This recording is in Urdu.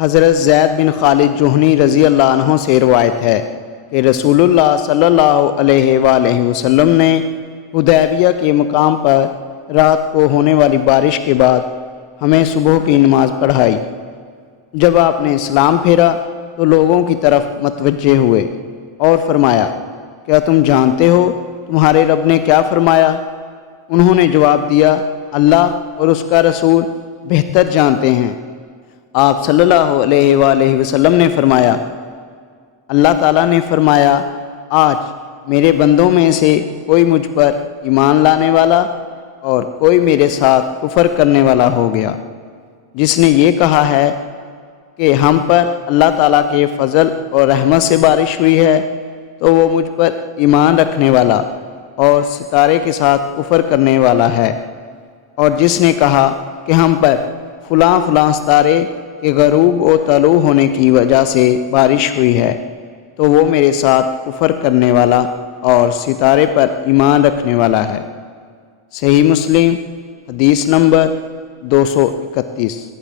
حضرت زید بن خالد جہنی رضی اللہ عنہ سے روایت ہے کہ رسول اللہ صلی اللہ علیہ وآلہ وسلم نے حدیبیہ کے مقام پر رات کو ہونے والی بارش کے بعد ہمیں صبح کی نماز پڑھائی۔ جب آپ نے اسلام پھیرا تو لوگوں کی طرف متوجہ ہوئے اور فرمایا، کیا تم جانتے ہو تمہارے رب نے کیا فرمایا؟ انہوں نے جواب دیا، اللہ اور اس کا رسول بہتر جانتے ہیں۔ آپ صلی اللہ علیہ وآلہ وسلم نے فرمایا، اللہ تعالیٰ نے فرمایا، آج میرے بندوں میں سے کوئی مجھ پر ایمان لانے والا اور کوئی میرے ساتھ کفر کرنے والا ہو گیا۔ جس نے یہ کہا ہے کہ ہم پر اللہ تعالیٰ کے فضل اور رحمت سے بارش ہوئی ہے، تو وہ مجھ پر ایمان رکھنے والا اور ستارے کے ساتھ کفر کرنے والا ہے۔ اور جس نے کہا کہ ہم پر فلاں فلاں ستارے کے غروب و طلوع ہونے کی وجہ سے بارش ہوئی ہے، تو وہ میرے ساتھ کفر کرنے والا اور ستارے پر ایمان رکھنے والا ہے۔ صحیح مسلم حدیث نمبر 231۔